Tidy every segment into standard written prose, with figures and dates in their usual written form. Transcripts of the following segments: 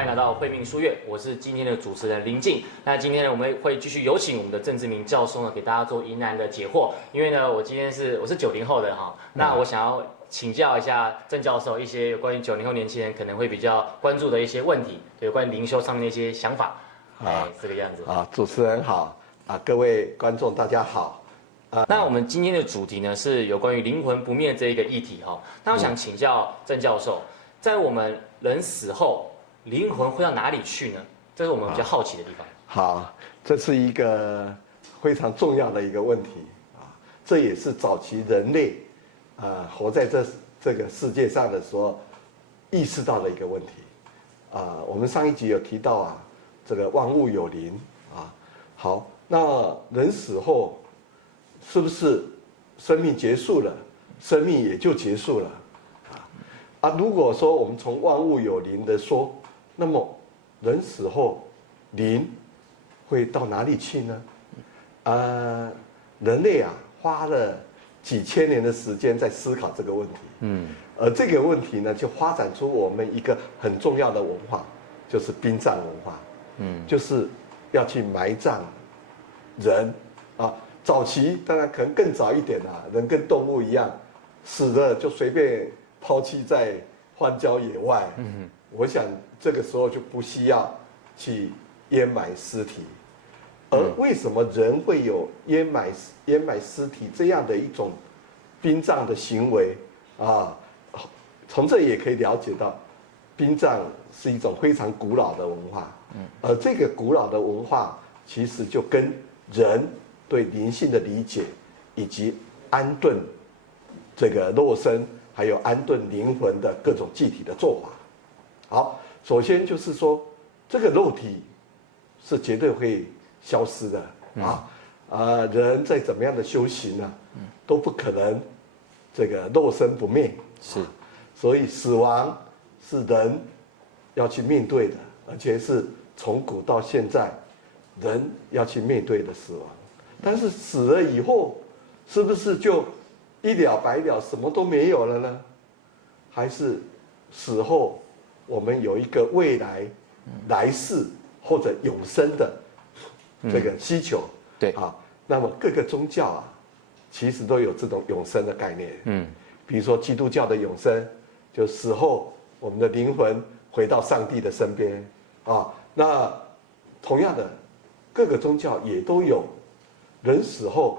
欢迎来到慧命书院，我是今天的主持人林静。那今天呢，我们会继续有请我们的郑志明教授呢，给大家做疑难的解惑。因为呢，我今天我是90后的哈，那我想要请教一下郑教授一些有关于90后年轻人可能会比较关注的一些问题，有关于灵修上面的一些想法。这个样子。主持人好各位观众大家好。那我们今天的主题呢是有关于灵魂不灭这一个议题哈。那我想请教郑教授，在我们人死后，灵魂会到哪里去呢？这是我们比较好奇的地方。好，这是一个非常重要的一个问题这也是早期人类活在这个世界上的时候意识到的一个问题我们上一集有提到这个万物有灵好，那人死后是不是生命结束了，生命也就结束了如果说我们从万物有灵的说，那么人死后灵会到哪里去呢？人类花了几千年的时间在思考这个问题，而这个问题呢，就发展出我们一个很重要的文化，就是殡葬文化，就是要去埋葬人早期当然可能更早一点人跟动物一样，死了就随便抛弃在荒郊野外，我想这个时候就不需要去掩埋尸体。而为什么人会有掩埋尸体这样的一种殡葬的行为从这也可以了解到，殡葬是一种非常古老的文化，而这个古老的文化其实就跟人对灵性的理解，以及安顿这个肉身，还有安顿灵魂的各种具体的做法。好，首先就是说，这个肉体是绝对会消失的人再怎么样的修行都不可能这个肉身不灭，所以死亡是人要去面对的，而且是从古到现在人要去面对的死亡。但是死了以后，是不是就一了百了，什么都没有了呢？还是死后我们有一个未来来世或者永生的这个需求？对那么各个宗教其实都有这种永生的概念。比如说基督教的永生，就死后我们的灵魂回到上帝的身边那同样的，各个宗教也都有人死后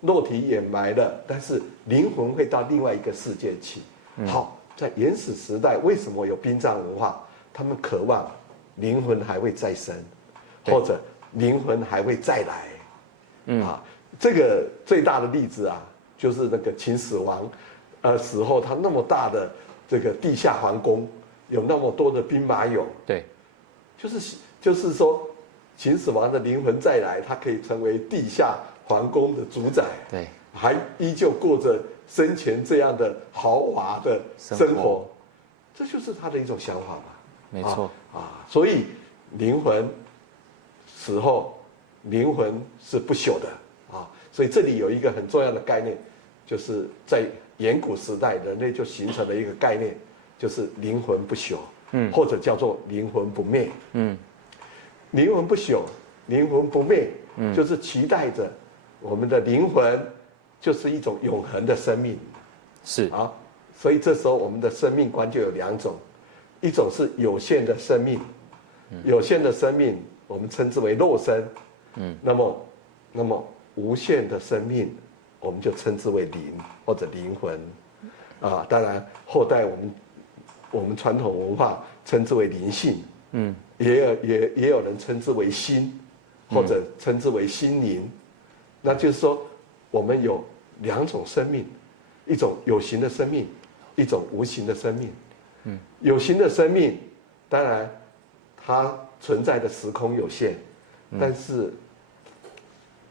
肉体掩埋了，但是灵魂会到另外一个世界去。好，在原始时代为什么有殡葬文化？他们渴望灵魂还会再生，或者灵魂还会再来。这个最大的例子就是那个秦始皇死后他那么大的这个地下皇宫，有那么多的兵马俑。对，就是说秦始皇的灵魂再来，他可以成为地下皇宫的主宰，对，还依旧过着生前这样的豪华的生活，这就是他的一种想法嘛。没错所以灵魂死后，灵魂是不朽的所以这里有一个很重要的概念，就是在远古时代，人类就形成了一个概念，就是灵魂不朽，或者叫做灵魂不灭。灵魂不朽，灵魂不灭，就是期待着我们的灵魂就是一种永恒的生命。所以这时候我们的生命观就有两种，一种是有限的生命，有限的生命我们称之为肉身，那么无限的生命我们就称之为灵或者灵魂当然后代我们传统文化称之为灵性，也有人称之为心，或者称之为心灵。那就是说我们有两种生命，一种有形的生命，一种无形的生命。有形的生命当然它存在的时空有限，但是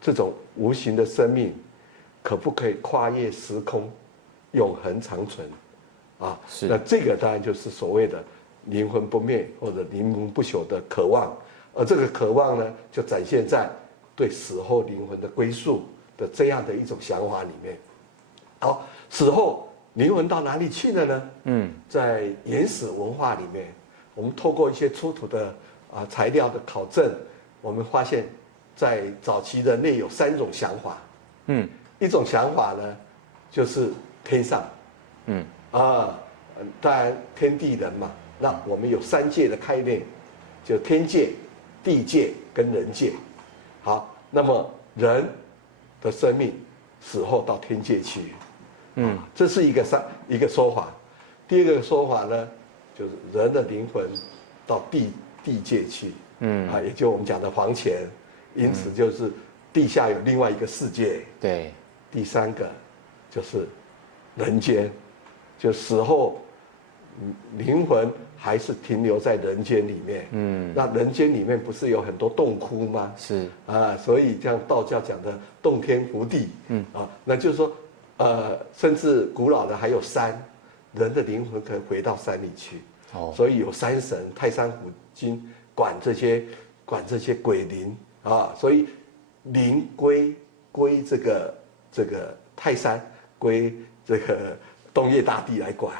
这种无形的生命可不可以跨越时空，永恒长存那这个当然就是所谓的灵魂不灭或者灵魂不朽的渴望。而这个渴望呢，就展现在对死后灵魂的归宿的这样的一种想法里面。好，死后灵魂到哪里去了呢？在原始文化里面，我们透过一些出土的材料的考证，我们发现，在早期人类有3种想法。一种想法呢，就是天上。当然天地人嘛，那我们有3界的概念，就天界、地界跟人界。好，那么人的生命死后到天界去。这是一个说法。第二个说法呢，就是人的灵魂到地界去。也就我们讲的黄泉，因此就是地下有另外一个世界。对。第3个就是人间，就死后灵魂还是停留在人间里面。那人间里面不是有很多洞窟吗？是所以像道教讲的洞天福地。那就是说，甚至古老的还有山，人的灵魂可以回到山里去。所以有山神，太上虎经管这些鬼灵所以灵归这个泰山，归这个东岳大帝来管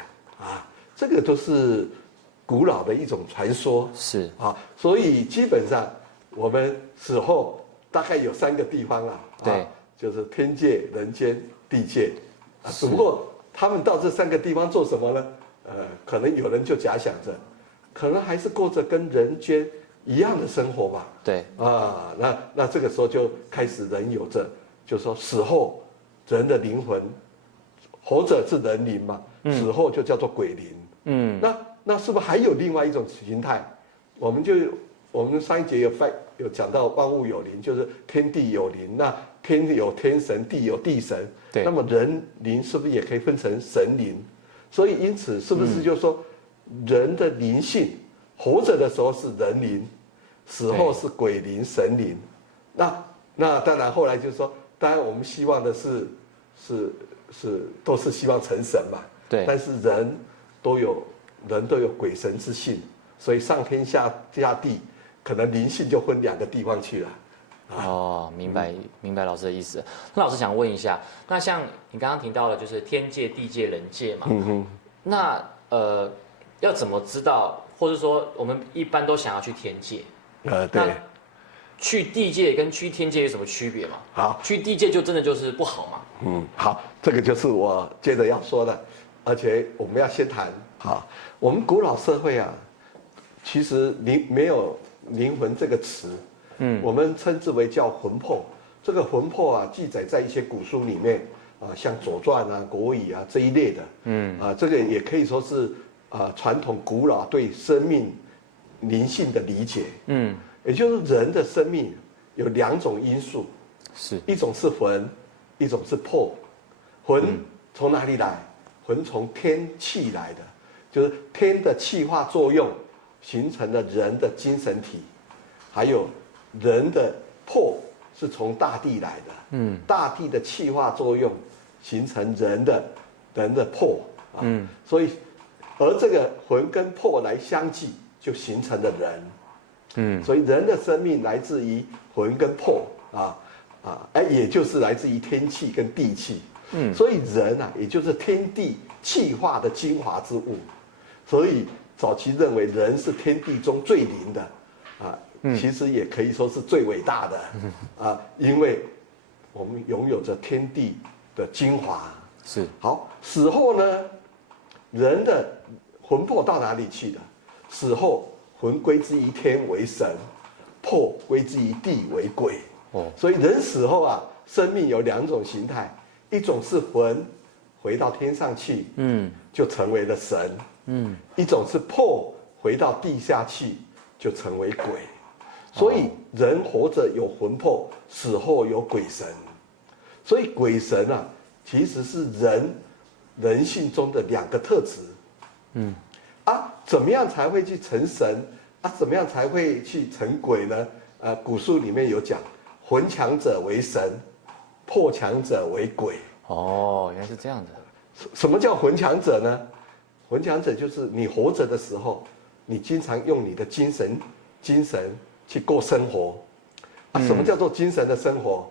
这个都是古老的一种传说。是所以基本上我们死后大概有3个地方对，就是天界、人间、地界只不过他们到这3个地方做什么呢？可能有人就假想着，可能还是过着跟人间一样的生活吧。对那这个时候就开始人有着，就是说死后人的灵魂，活着是人灵嘛，死后就叫做鬼灵。那是不是还有另外一种形态？我们上一节有讲到万物有灵，就是天地有灵。那天有天神，地有地神。那么人灵是不是也可以分成神灵？所以因此是不是就是说，人的灵性活着的时候是人灵，死后是鬼灵、神灵？那当然后来就是说，当然我们希望的都是希望成神嘛。对。但是人都有鬼神之性，所以上天下地，可能灵性就分2个地方去了。明白老师的意思。那老师想问一下，那像你刚刚提到的，就是天界、地界、人界嘛。那要怎么知道，或者说我们一般都想要去天界？对。去地界跟去天界有什么区别吗？好，去地界就真的就是不好吗？好，这个就是我接着要说的，而且我们要先谈我们古老社会其实没有灵魂这个词。我们称之为叫魂魄。这个魂魄记载在一些古书里面像《左传》《国语》这一类的。这个也可以说是传统古老对生命灵性的理解。也就是人的生命有2种因素，一种是魂，一种是魄。魂从哪里来？魂从天气来的，就是天的气化作用形成了人的精神体，还有人的魄是从大地来的。大地的气化作用形成人的魄所以而这个魂跟魄来相继，就形成了人。所以人的生命来自于魂跟魄也就是来自于天气跟地气。所以人也就是天地气化的精华之物。所以早期认为人是天地中最灵的其实也可以说是最伟大的因为我们拥有着天地的精华。好，死后呢，人的魂魄到哪里去的？死后魂归之于天为神，魄归之于地为鬼。所以人死后生命有2种形态，一种是魂回到天上去，就成为了神；一种是魄回到地下去，就成为鬼。所以人活着有魂魄，死后有鬼神。所以鬼神其实是人性中的2个特质。怎么样才会去成神怎么样才会去成鬼呢？古书里面有讲，魂强者为神，魄强者为鬼。原来是这样的。什么叫魂强者呢？魂强者就是你活着的时候，你经常用你的精神去过生活。什么叫做精神的生活？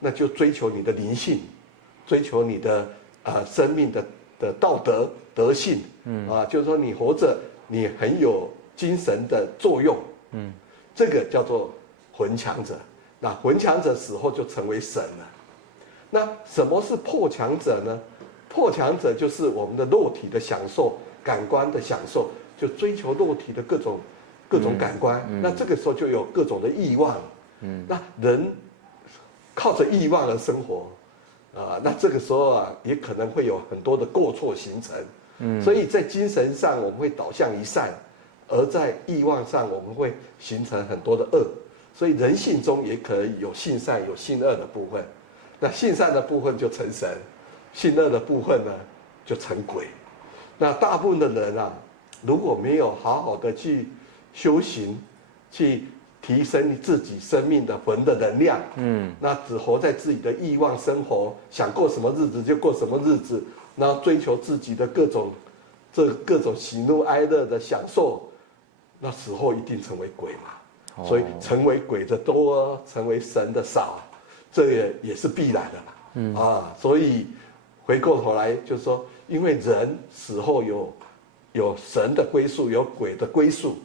那就追求你的灵性，追求你的生命的道德德性。就是说你活着你很有精神的作用，这个叫做魂强者。那魂强者死后就成为神了。那什么是破强者呢？破强者就是我们的肉体的享受、感官的享受，就追求肉体的各种感官。那这个时候就有各种的欲望。那人靠着欲望而生活，那这个时候啊，也可能会有很多的过错形成。所以在精神上我们会导向于善，而在欲望上我们会形成很多的恶。所以人性中也可以有性善有性恶的部分。那性善的部分就成神，性恶的部分呢就成鬼。那大部分的人啊，如果没有好好的去修行，去提升自己生命的魂的能量，那只活在自己的欲望生活，想过什么日子就过什么日子，然后追求自己的各种喜怒哀乐的享受，那死后一定成为鬼嘛。所以成为鬼的多，成为神的少，这也是必然的嘛。所以回过头来就是说，因为人死后有神的归宿，有鬼的归宿。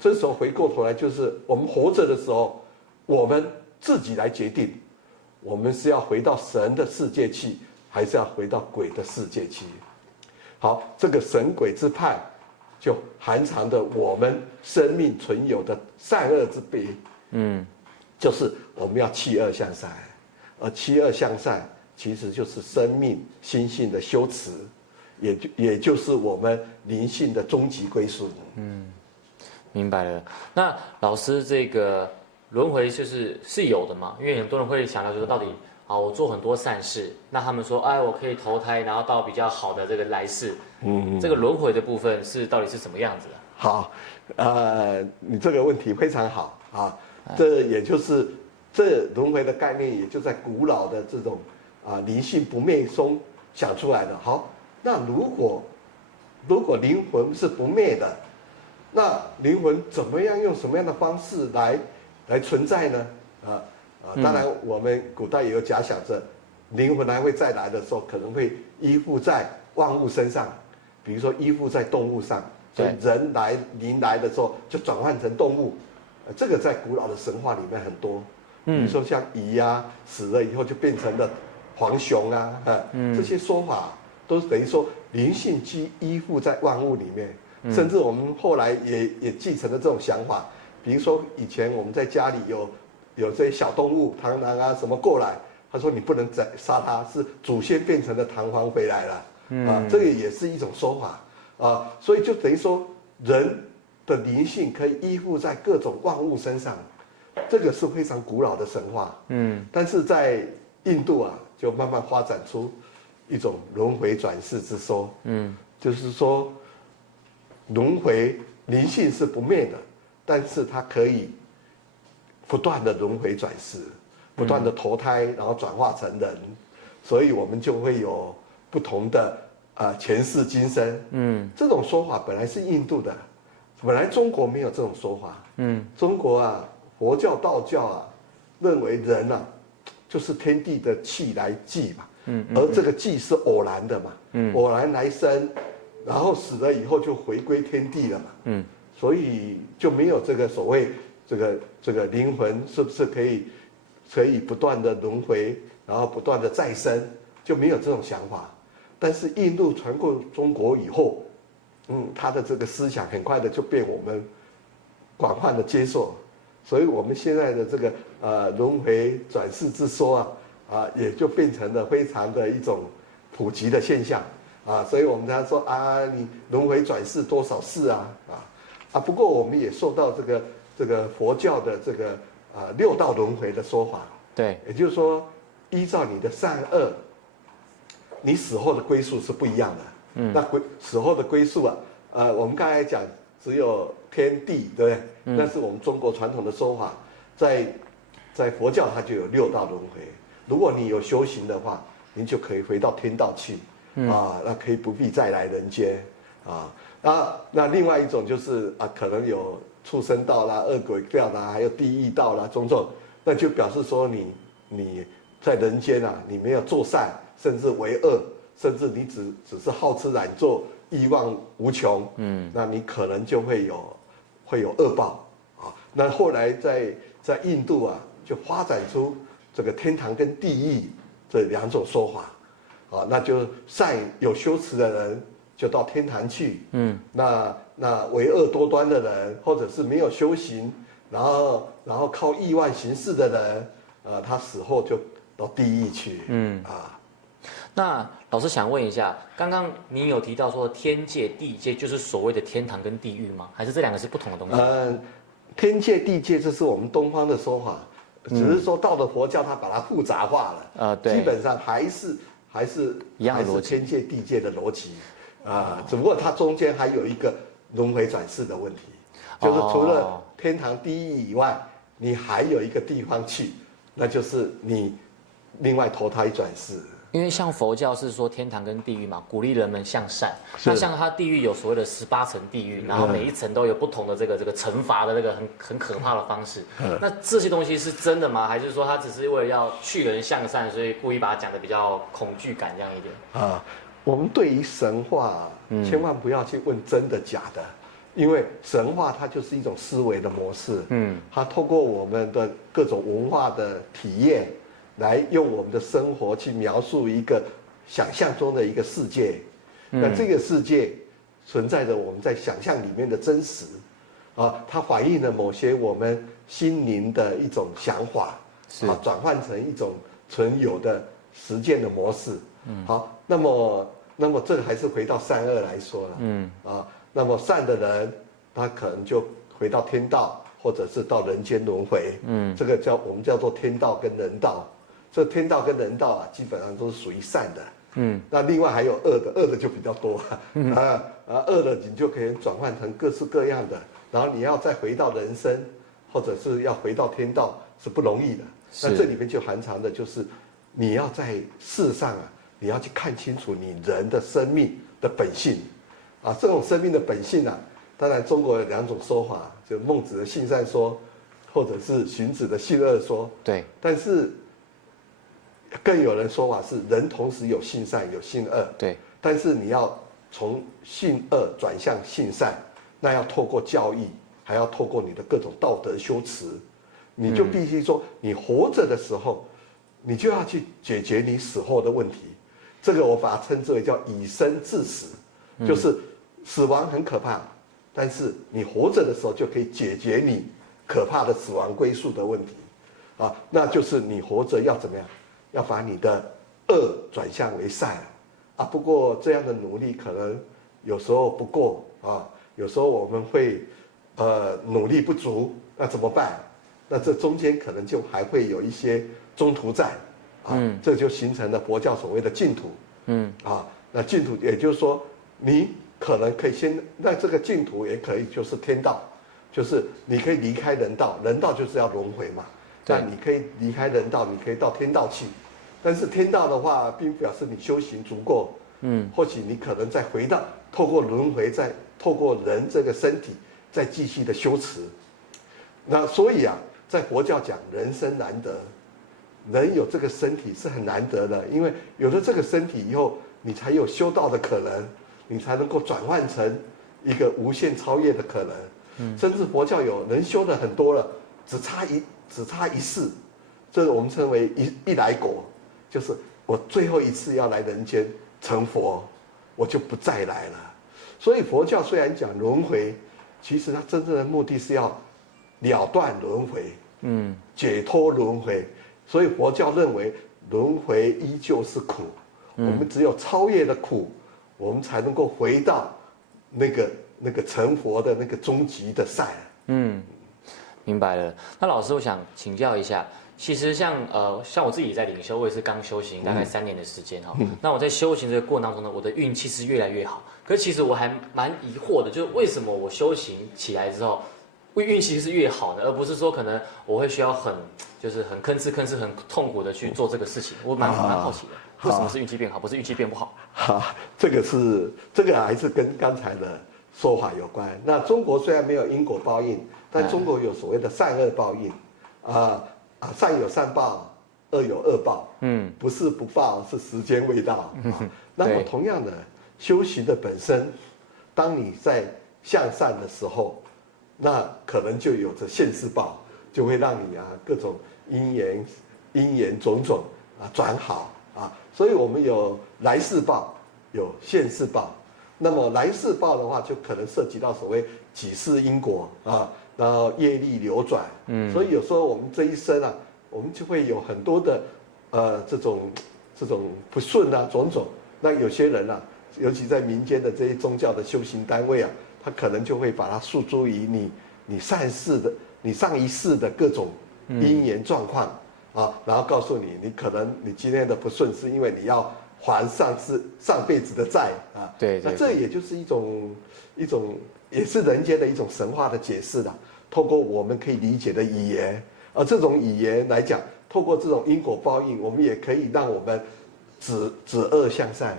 这时候回过头来就是我们活着的时候，我们自己来决定，我们是要回到神的世界去，还是要回到鬼的世界去。好，这个神鬼之派就含藏着我们生命存有的善恶之别。就是我们要弃恶向善，而弃恶向善其实就是生命心性的修持，也就是我们灵性的终极归宿。明白了。那老师，这个轮回是有的嘛？因为很多人会想到，就是到底我做很多善事，那他们说，哎，我可以投胎，然后到比较好的这个来世。这个轮回的部分到底是什么样子的？好，你这个问题非常好啊。这也就是这轮回的概念，也就在古老的这种灵性不灭中想出来的。好，那如果灵魂是不灭的，那灵魂怎么样用什么样的方式来存在呢？当然我们古代也有假想着，灵魂还会再来的时候，可能会依附在万物身上，比如说依附在动物上，所以灵来的时候就转换成动物。这个在古老的神话里面很多，比如说像鱼啊，死了以后就变成了黄熊啊，这些说法都等于说灵性依附在万物里面。甚至我们后来也继承了这种想法，比如说以前我们在家里有这些小动物，螳螂啊什么过来，他说你不能杀它，是祖先变成了弹簧回来了，这个也是一种说法所以就等于说人的灵性可以依附在各种万物身上，这个是非常古老的神话。但是在印度就慢慢发展出一种轮回转世之说。就是说轮回灵性是不灭的，但是它可以不断的轮回转世，不断的投胎，然后转化成人，所以我们就会有不同的前世今生。这种说法本来是印度的。本来中国没有这种说法，中国佛教、道教认为人就是天地的气来聚嘛，而这个聚是偶然的嘛，偶然来生，然后死了以后就回归天地了嘛，所以就没有这个所谓这个灵魂是不是可以不断的轮回，然后不断的再生，就没有这种想法。但是印度传过中国以后，他的这个思想很快的就被我们广泛的接受，所以我们现在的这个轮回转世之说也就变成了非常的一种普及的现象所以我们常说你轮回转世多少世不过我们也受到这个佛教的这个六道轮回的说法，对，也就是说依照你的善恶，你死后的归宿是不一样的。那死后的归宿我们刚才讲只有天地，对不对？那是我们中国传统的说法，在佛教它就有六道轮回。如果你有修行的话，你就可以回到天道去那可以不必再来人间那另外一种就是可能有畜生道啦、恶鬼道啦，还有地狱道啦，种种，那就表示说你在人间你没有做善，甚至为恶。甚至你只是好吃懒做，欲望无穷，那你可能就会有恶报啊。那后来在印度啊，就发展出这个天堂跟地狱这两种说法，啊，那就善有修持的人就到天堂去，那为恶多端的人，或者是没有修行，然后靠意外行事的人，他死后就到地狱去，那老师想问一下，刚刚你有提到说天界、地界就是所谓的天堂跟地狱吗？还是这两个是不同的东西？天界、地界这是我们东方的说法，只是说到了佛教，它把它复杂化了。对，基本上还是一样的逻辑，天界、地界的逻辑只不过它中间还有一个轮回转世的问题，就是除了天堂、地狱以外，你还有一个地方去，那就是你另外投胎转世。因为像佛教是说天堂跟地狱嘛，鼓励人们向善。那像它地狱有所谓的18层地狱，然后每一层都有不同的这个惩罚的这个很可怕的方式。那这些东西是真的吗？还是说它只是为了要去人向善，所以故意把它讲的比较恐惧感这样一点？我们对于神话，千万不要去问真的假的，因为神话它就是一种思维的模式，它透过我们的各种文化的体验，来用我们的生活去描述一个想象中的一个世界，那这个世界存在着我们在想象里面的真实，它反映了某些我们心灵的一种想法，转换成一种存有的实践的模式。好，那么这个还是回到善恶来说了，那么善的人他可能就回到天道，或者是到人间轮回，这个我们叫做天道跟人道。这天道跟人道基本上都是属于善的，那另外还有恶的，恶的就比较多，恶的你就可以转换成各式各样的，然后你要再回到人生，或者是要回到天道是不容易的。那这里面就含藏的就是你要在世上你要去看清楚你人的生命的本性，这种生命的本性当然中国有两种说法，就孟子的性善说，或者是荀子的性恶说。对，但是更有人说法是人同时有性善有性恶。对，但是你要从性恶转向性善，那要透过教育，还要透过你的各种道德修持，你就必须说，你活着的时候，你就要去解决你死后的问题。这个我把它称之为叫以生治死，就是死亡很可怕，但是你活着的时候就可以解决你可怕的死亡归宿的问题，那就是你活着要怎么样？要把你的恶转向为善，不过这样的努力可能有时候不够有时候我们会努力不足，那怎么办？那这中间可能就还会有一些中途站，这就形成了佛教所谓的净土，那净土也就是说，你可能可以那这个净土也可以就是天道，就是你可以离开人道，人道就是要轮回嘛。那你可以离开人道，你可以到天道去，但是天道的话，并不表示你修行足够，或许你可能再回到透过轮回，再透过人这个身体，再继续的修持。那所以在佛教讲人生难得，人有这个身体是很难得的，因为有了这个身体以后，你才有修道的可能，你才能够转换成一个无限超越的可能。甚至佛教有人修的很多了，只差一世，这个我们称为一来果，就是我最后一次要来人间成佛，我就不再来了。所以佛教虽然讲轮回，其实它真正的目的是要了断轮回，解脱轮回。所以佛教认为轮回依旧是苦，我们只有超越了苦，我们才能够回到那个成佛的那个终极的善。明白了。那老师，我想请教一下，其实像我自己在领修，我也是刚修行大概3年的时间那我在修行这个过程当中呢，我的运气是越来越好。可是其实我还蛮疑惑的，就是为什么我修行起来之后，运气是越好呢？而不是说可能我会需要很吭哧很痛苦的去做这个事情。我蛮好奇的，为什么是运气变好，不是运气变不好？这个还是跟刚才的说法有关。那中国虽然没有因果报应，但中国有所谓的善恶报应，善有善报，恶有恶报，不是不报，是时间未到。那么同样的，修行的本身，当你在向善的时候，那可能就有着现世报，就会让你各种因缘种种转好所以我们有来世报，有现世报。那么来世报的话，就可能涉及到所谓几世因果然后业力流转。所以有时候我们这一生我们就会有很多的这种不顺种种。那有些人尤其在民间的这些宗教的修行单位他可能就会把它诉诸于你上一世的各种因缘状况然后告诉你可能你今天的不顺是因为你要还上辈子的债对，那这也就是一种也是人间的一种神话的解释透过我们可以理解的语言，而这种语言来讲，透过这种因果报应，我们也可以让我们止恶向善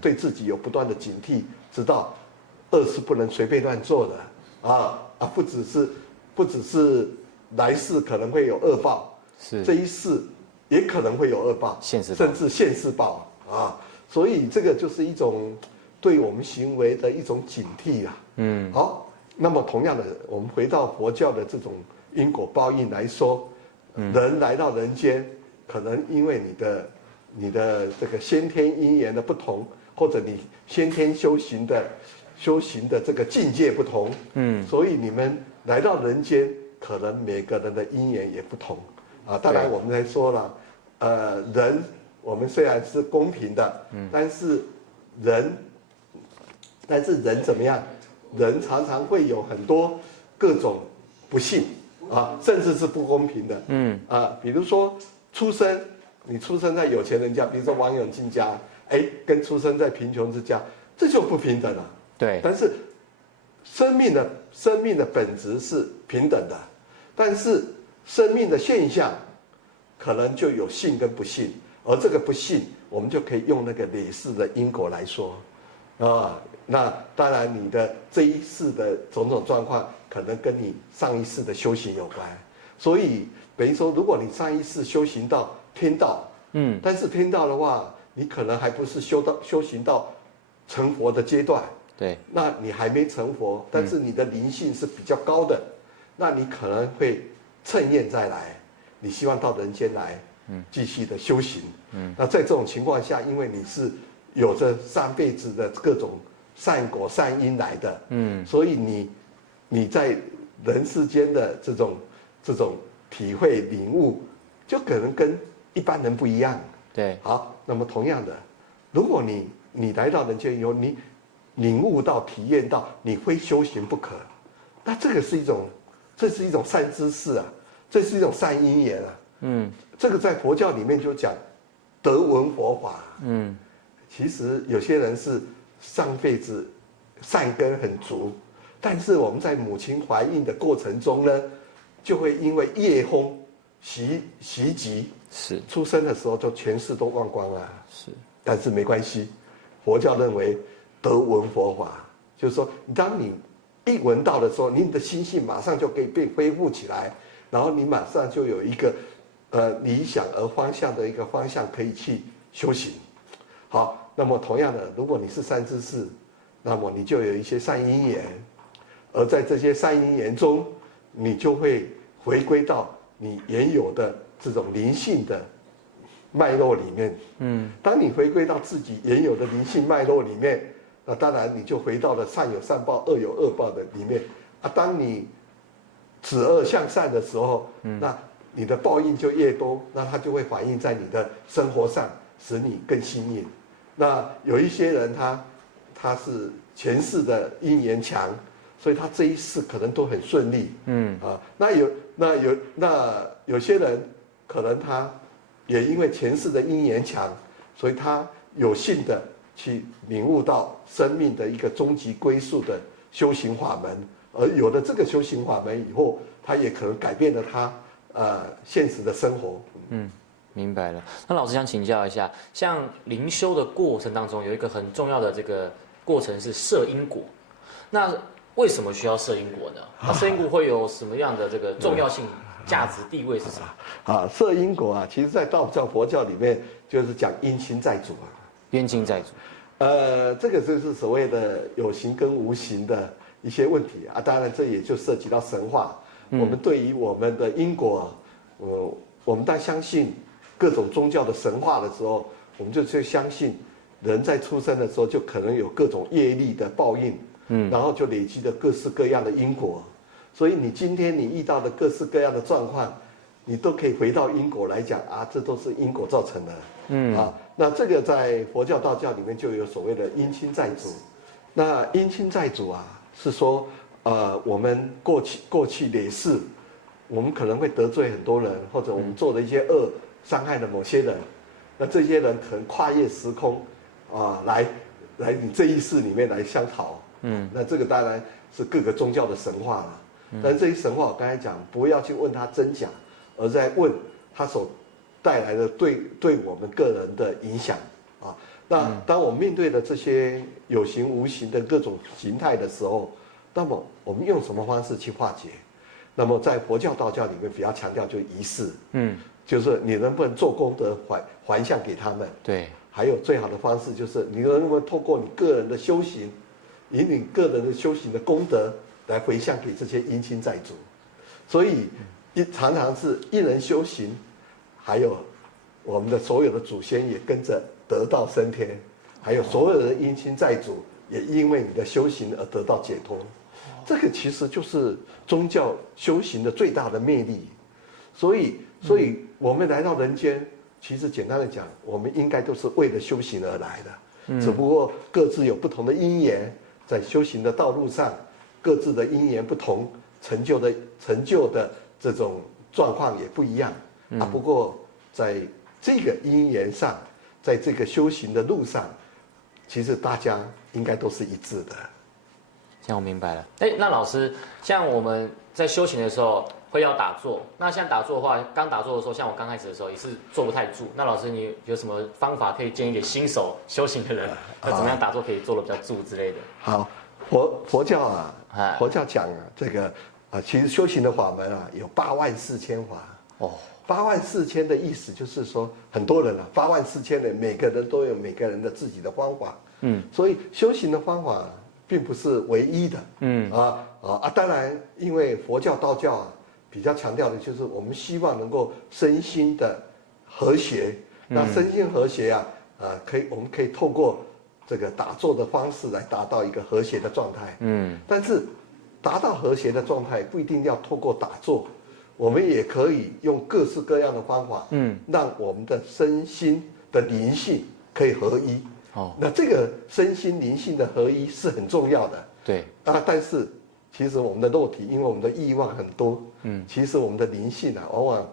对自己有不断的警惕，知道恶是不能随便乱做的不只是来世可能会有恶报，这一世也可能会有恶报，甚至现世报所以这个就是一种对我们行为的一种警惕好，那么同样的，我们回到佛教的这种因果报应来说，人来到人间，可能因为你的这个先天因缘的不同，或者你先天修行的这个境界不同，所以你们来到人间，可能每个人的因缘也不同当然我们才说了，人我们虽然是公平的，但是人怎么样？人常常会有很多各种不幸甚至是不公平的比如说你出生在有钱人家，比如说王永庆家，跟出生在贫穷之家，这就不平等了。对，但是生命的本质是平等的，但是生命的现象可能就有幸跟不幸，而这个不幸，我们就可以用那个累世的因果来说那当然你的这一世的种种状况，可能跟你上一世的修行有关。所以等于说，如果你上一世修行到天道，但是天道的话，你可能还不是修行到成佛的阶段，对，那你还没成佛，但是你的灵性是比较高的，那你可能会趁愿再来，你希望到人间来，继续的修行，那在这种情况下，因为你是有着上辈子的各种善果善因来的，所以你在人世间的这种体会领悟，就可能跟一般人不一样。对，好，那么同样的，如果你来到人间以后，你领悟到、体验到，你非修行不可，那这是一种善知识这是一种善因缘这个在佛教里面就讲得闻佛法。其实有些人是上辈子善根很足，但是我们在母亲怀孕的过程中呢，就会因为夜风袭击，出生的时候就全世都忘光了。但是没关系，佛教认为得闻佛法，就是说，当你一闻到的时候，你的心性马上就可以被恢复起来，然后你马上就有一个理想而方向的一个方向可以去修行。好，那么同样的，如果你是善知识，那么你就有一些善因缘，而在这些善因缘中，你就会回归到你原有的这种灵性的脉络里面。当你回归到自己原有的灵性脉络里面，那当然你就回到了善有善报、恶有恶报的里面当你止恶向善的时候，那你的报应就越多，那它就会反映在你的生活上，使你更幸运。那有一些人他是前世的因缘强，所以他这一世可能都很顺利。那有些人可能他也因为前世的因缘强，所以他有幸的去领悟到生命的一个终极归宿的修行法门，而有了这个修行法门以后，他也可能改变了他现实的生活。明白了。那老师想请教一下，像灵修的过程当中，有一个很重要的这个过程是摄因果。那为什么需要摄因果呢？那摄因果会有什么样的这个重要性、价值、地位是什么？摄因果其实在道教、佛教里面就是讲冤亲债主冤亲债主。这个就是所谓的有形跟无形的一些问题啊。当然，这也就涉及到神话。我们对于我们的因果，我们当相信各种宗教的神话的时候，我们就去相信人在出生的时候就可能有各种业力的报应，然后就累积了各式各样的因果。所以你今天你遇到的各式各样的状况，你都可以回到因果来讲啊，这都是因果造成的。那这个在佛教、道教里面就有所谓的冤亲债主。那冤亲债主啊，是说我们过去累世，我们可能会得罪很多人，或者我们做了一些恶，伤害了某些人。那这些人可能跨越时空来你这一世里面来相讨。那这个当然是各个宗教的神话了。但是这些神话我刚才讲，不要去问它真假，而在问它所带来的对我们个人的影响啊。那当我们面对了这些有形无形的各种形态的时候，那么我们用什么方式去化解？那么在佛教、道教里面比较强调就是仪式，就是你能不能做功德还向给他们？对。还有最好的方式就是你能不能透过你个人的修行，以你个人的修行的功德来回向给这些冤亲债主。所以常常是一人修行，还有我们的所有的祖先也跟着得道升天，还有所有的冤亲债主也因为你的修行而得到解脱。这个其实就是宗教修行的最大的魅力。所以我们来到人间，其实简单的讲，我们应该都是为了修行而来的，只不过各自有不同的因缘，在修行的道路上，各自的因缘不同，成就的这种状况也不一样啊。不过在这个因缘上，在这个修行的路上，其实大家应该都是一致的。这样我明白了。那老师，像我们在修行的时候会要打坐，那像打坐的话，刚打坐的时候，像我刚开始的时候也是坐不太住。那老师，你有什么方法可以建议给新手修行的人，要怎么样打坐可以坐得比较住之类的？好，佛教啊，佛教讲这个其实修行的法门有84000法。84000的意思就是说，很多人84000人，每个人都有每个人的自己的方法。所以修行的方法并不是唯一的。当然，因为佛教、道教比较强调的就是我们希望能够身心的和谐。那身心和谐我们可以透过这个打坐的方式来达到一个和谐的状态。但是达到和谐的状态不一定要透过打坐，我们也可以用各式各样的方法，让我们的身心的灵性可以合一。那这个身心灵性的合一是很重要的。对。但是其实我们的肉体，因为我们的欲望很多，其实我们的灵性往往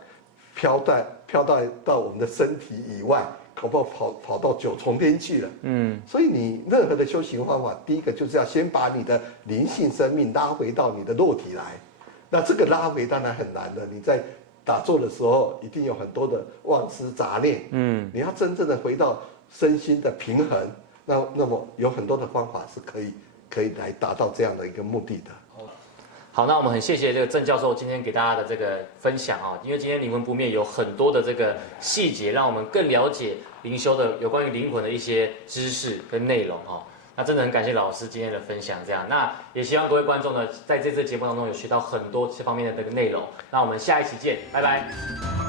飘到我们的身体以外，搞不好跑到9重天去了。所以你任何的修行方法，第一个就是要先把你的灵性生命拉回到你的肉体来。那这个拉回当然很难的，你在打坐的时候一定有很多的妄思杂念。你要真正的回到身心的平衡，那么有很多的方法是可以来达到这样的一个目的的。好，那我们很谢谢这个郑教授今天给大家的这个分享因为今天灵魂不灭有很多的这个细节，让我们更了解灵修的有关于灵魂的一些知识跟内容那真的很感谢老师今天的分享，这样那也希望各位观众呢，在这次节目当中有学到很多这方面的这个内容。那我们下一期见，拜拜。